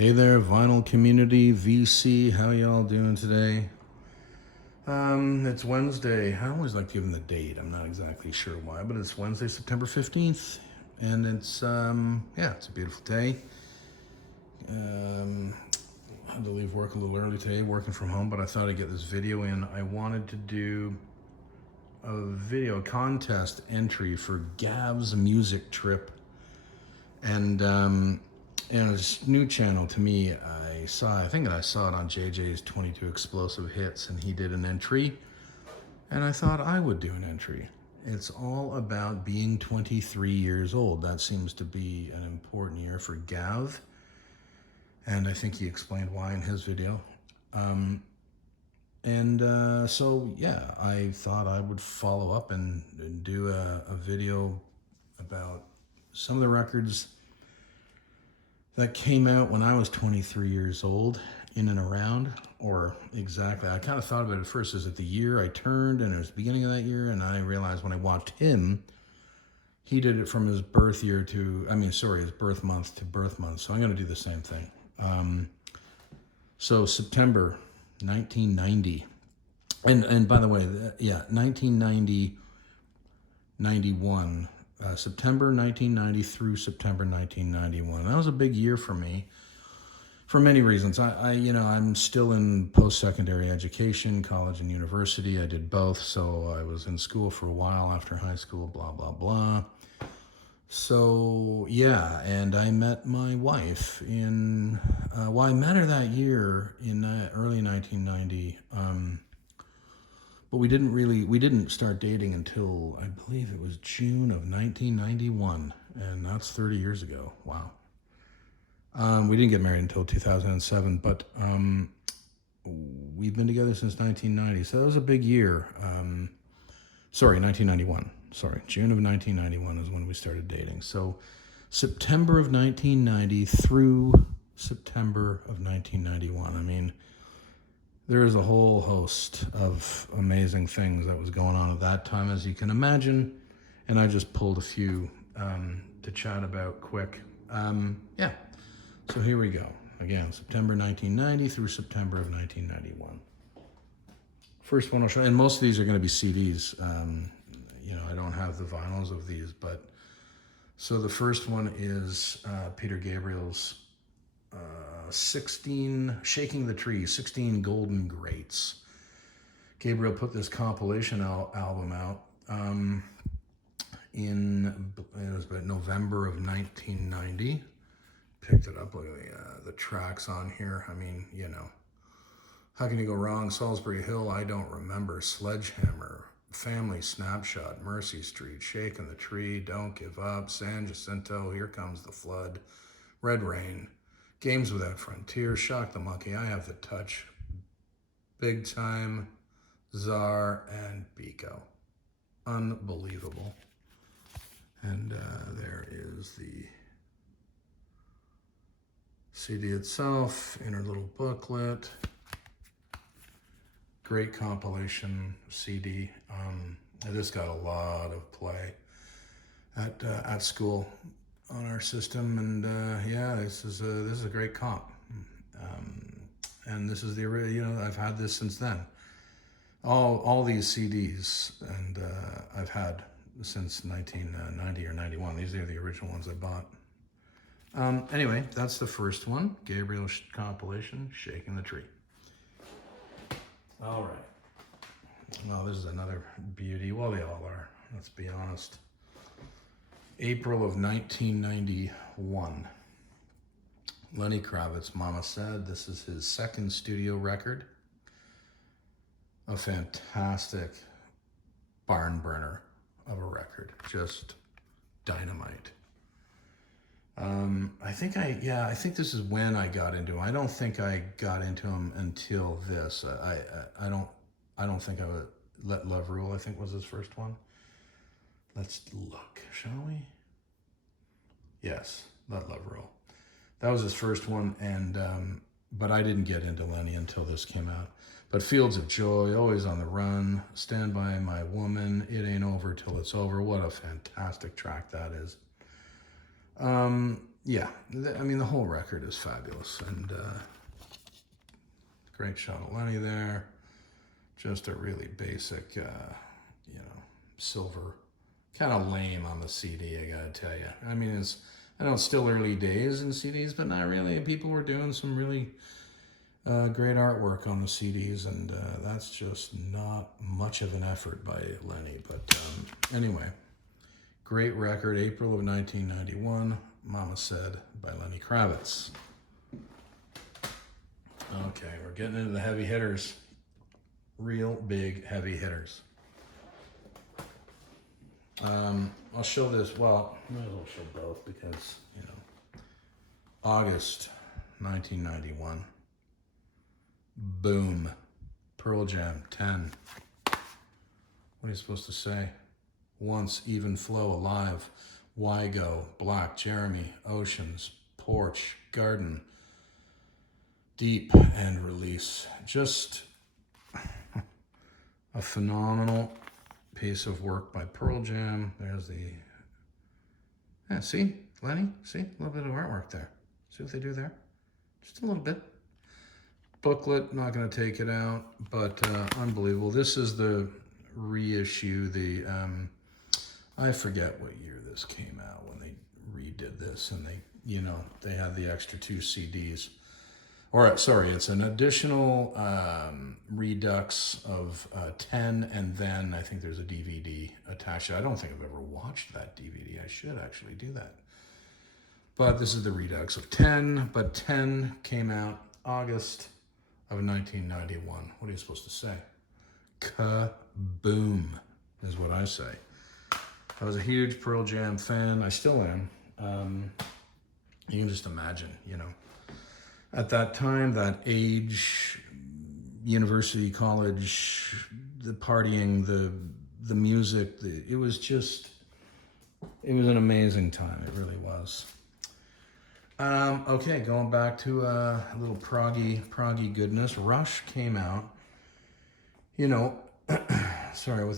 Hey there, vinyl community, VC. How y'all doing today? It's Wednesday. I always like giving the date. I'm not exactly sure why, but it's Wednesday, September 15th, and it's a beautiful day. I had to leave work a little early today, working from home, but I thought I'd get this video in. I wanted to do a video contest entry for Gav's music trip, and this new channel to me, I think I saw it on JJ's 22 Explosive Hits, and he did an entry, and I thought I would do an entry. It's all about being 23 years old. That seems to be an important year for Gav, and I think he explained why in his video. I thought I would follow up and do a video about some of the records that came out when I was 23 years old, in and around, or exactly. I kind of thought about it at first as at the year I turned, and it was the beginning of that year, and I realized when I watched him, he did it from his birth year his birth month to birth month. So I'm going to do the same thing. So September 1990, and by the way, 1990, 91. September 1990 through September 1991. That was a big year for me for many reasons. I'm still in post-secondary education, college and university. I did both, so I was in school for a while after high school, blah, blah, blah. So, yeah, and I met my wife I met her that year in early 1990. But we didn't start dating until, I believe it was June of 1991, and that's 30 years ago. Wow. We didn't get married until 2007, but we've been together since 1990, so that was a big year. 1991. June of 1991 is when we started dating. So September of 1990 through September of 1991. I mean, there is a whole host of amazing things that was going on at that time, as you can imagine, and I just pulled a few to chat about quick. So here we go. Again, September 1990 through September of 1991. First one I'll show, and most of these are going to be CDs. I don't have the vinyls of these, but so the first one is Peter Gabriel's 16 Shaking the Tree, 16 Golden Greats. Gabriel put this compilation album out it was about November of 1990. Picked it up. Look at the tracks on here. I mean, how can you go wrong? Salisbury Hill, I Don't Remember, Sledgehammer, Family Snapshot, Mercy Street, Shaking the Tree, Don't Give Up, San Jacinto, Here Comes the Flood, Red Rain, Games Without Frontier, Shock the Monkey, I Have the Touch, Big Time, Czar, and Biko. Unbelievable. And there is the CD itself, inner little booklet. Great compilation CD. This got a lot of play at school on our system, and this is a great comp. And this is I've had this since then. All these CDs, and I've had since 1990 or 91. These are the original ones I bought. Anyway, that's the first one, Gabriel compilation, Shaking the Tree. All right. Well, this is another beauty. Well, they all are, let's be honest. April of 1991. Lenny Kravitz, Mama Said. This is his second studio record. A fantastic barn burner of a record. Just dynamite. I think this is when I got into him. I don't think I got into him until this. I don't think I would. Let Love Rule, I think, was his first one. Let's look, shall we? Yes, Let Love Rule. That was his first one, and but I didn't get into Lenny until this came out. But Fields of Joy, Always on the Run, Stand By My Woman, It Ain't Over Till It's Over. What a fantastic track that is. yeah, I mean, the whole record is fabulous, and great shot of Lenny there. Just a really basic, silver, kind of lame on the CD, I gotta tell you. I mean, I know it's still early days in CDs, but not really. People were doing some really great artwork on the CDs, and that's just not much of an effort by Lenny. But anyway, great record, April of 1991, Mama Said by Lenny Kravitz. Okay, we're getting into the heavy hitters. Real big heavy hitters. I'll show this, well, might as well show both because, August 1991. Boom. Pearl Jam, 10. What are you supposed to say? Once, Even Flow, Alive, Why Go, Black, Jeremy, Oceans, Porch, Garden, Deep, and Release. Just a phenomenal piece of work by Pearl Jam. There's the, yeah, see, Lenny, see, a little bit of artwork there. See what they do there? Just a little bit. Booklet, not going to take it out, but unbelievable. This is the reissue, I forget what year this came out when they redid this, and they had the extra 2 CDs. Or, sorry, it's an additional redux of 10, and then I think there's a DVD attached. I don't think I've ever watched that DVD. I should actually do that. But this is the redux of 10, but 10 came out August of 1991. What are you supposed to say? Kaboom is what I say. I was a huge Pearl Jam fan. I still am. You can just imagine, at that time, that age, university, college, the partying, the music, it was an amazing time. It really was. Okay, going back to a little proggy goodness. Rush came out, with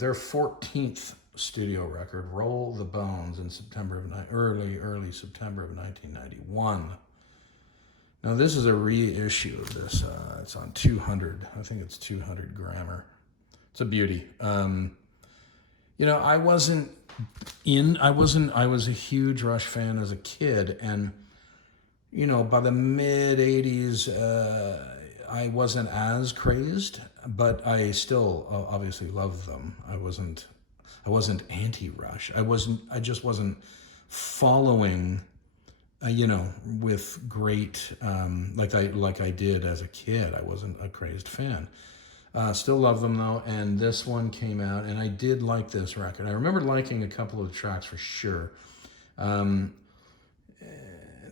their 14th studio record, Roll the Bones, in early September of 1991. Now, this is a reissue of this. It's on 200. I think it's 200 Grammar. It's a beauty. I was a huge Rush fan as a kid, and by the mid 80s, I wasn't as crazed, but I still obviously loved them. I wasn't anti-Rush. I just wasn't following, with great, like I did as a kid. I wasn't a crazed fan. Still love them though, and this one came out, and I did like this record. I remember liking a couple of the tracks for sure.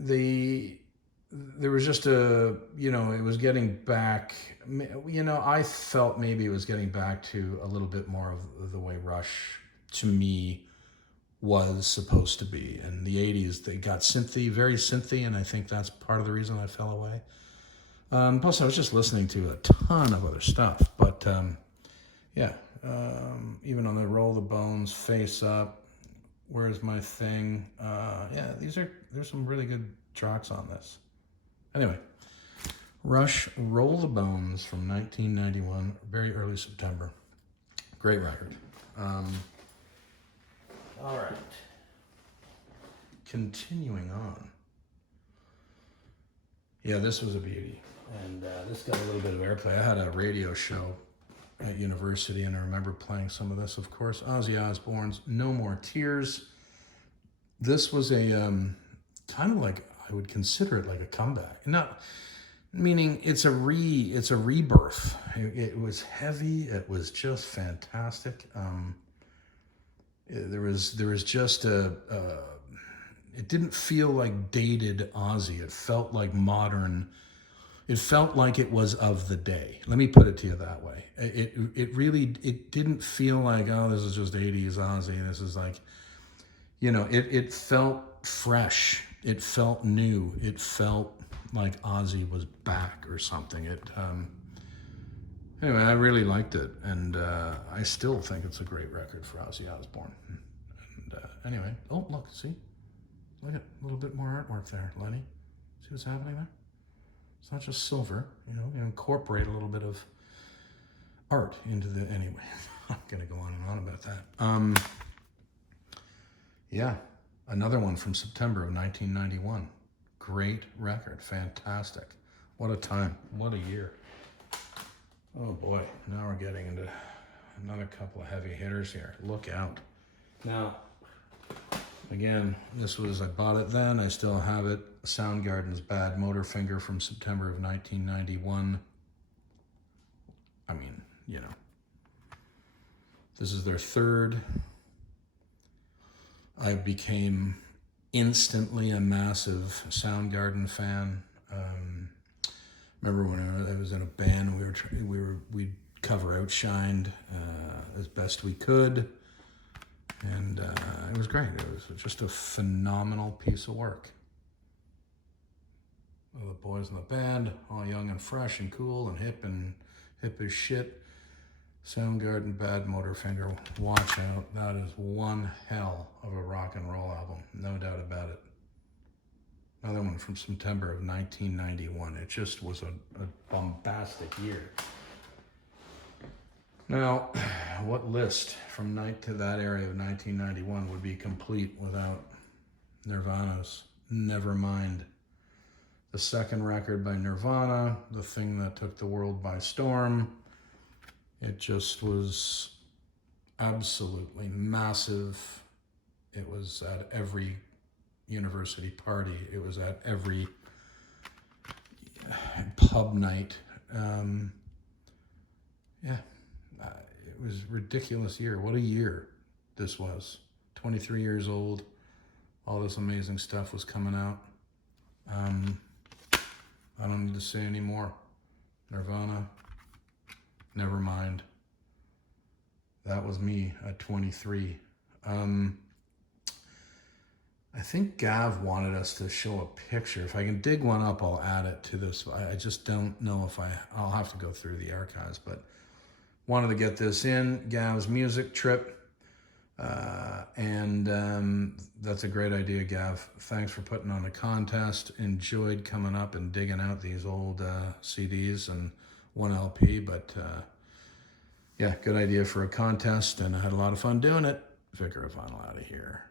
There was just it was getting back, I felt maybe it was getting back to a little bit more of the way Rush, to me, was supposed to be. In the 80s, they got very synthy, and I think that's part of the reason I fell away. Plus, I was just listening to a ton of other stuff, but even on the Roll the Bones, Face Up, Where's My Thing, there's some really good tracks on this. Anyway, Rush, Roll the Bones from 1991, very early September. Great record. All right. Continuing on. Yeah, this was a beauty. And this got a little bit of airplay. I had a radio show at university, and I remember playing some of this, of course. Ozzy Osbourne's No More Tears. This was a kind of like, I would consider it like a comeback. Not meaning it's a rebirth. It was heavy. It was just fantastic. There was just it didn't feel like dated Ozzy. It felt like modern. It felt like it was of the day. Let me put it to you that way. It really didn't feel like, oh, this is just 80s Ozzy. This is like, it felt fresh. It felt new. It felt like Ozzy was back or something. Anyway, I really liked it, and I still think it's a great record for Ozzy Osbourne. And anyway, oh, look, see? Look at a little bit more artwork there, Lenny. See what's happening there? It's not just silver, you incorporate a little bit of art into the, anyway, I'm going to go on and on about that. Yeah, another one from September of 1991. Great record, fantastic. What a time, what a year. Oh boy, now we're getting into another couple of heavy hitters here. Look out. Now, again, this was, I bought it then, I still have it. Soundgarden's Bad Motorfinger from September of 1991. I mean, this is their third. I became instantly a massive Soundgarden fan. Remember when I was in a band, we'd cover Outshined as best we could, and it was great. It was just a phenomenal piece of work. The boys in the band, all young and fresh and cool and hip as shit. Soundgarden, Bad Motorfinger, watch out. That is one hell of a rock and roll album, no doubt about it. Another one from September of 1991. It just was a bombastic year. Now, what list from night to that area of 1991 would be complete without Nirvana's Nevermind? The second record by Nirvana, the thing that took the world by storm. It just was absolutely massive. It was at every university party. It was at every pub night. It was a ridiculous year. What a year this was. 23 years old. All this amazing stuff was coming out. I don't need to say any more. Nirvana, Nevermind. That was me at 23. I think Gav wanted us to show a picture. If I can dig one up, I'll add it to this. I just don't know if I'll have to go through the archives, but wanted to get this in. Gav's music trip. That's a great idea, Gav. Thanks for putting on the contest. Enjoyed coming up and digging out these old CDs and one LP, but yeah, good idea for a contest, and I had a lot of fun doing it. Vicar of Vinyl out of here.